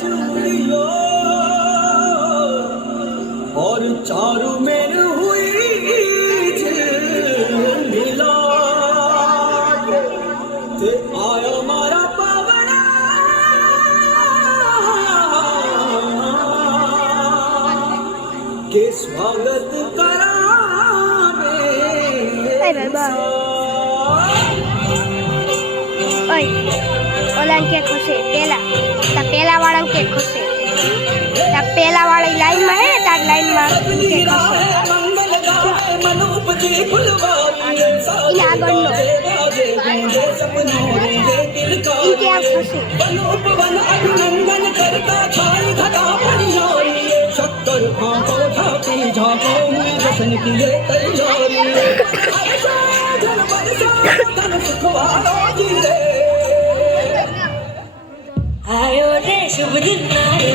चूड़ियों और चारू मेर हुई मिला ते आया मारा पावना के स्वागत Bye bye. Oi, ઓલા કે ખસે પેલા વાળા કે ખસે પેલા વાળી લાઈન માં હે તાર લાઈન માં કે ખસે इन આગળ નો इनके आप खसे अभिनंदन करता छाई धगा परियोरी शक्कर आंखों झांकी झांको मुझे जश्न की ये तैयारी जन बरसा धन सुख वालों की रे आयो रे शुभ दिन आयो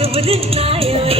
शुभ दिन आयो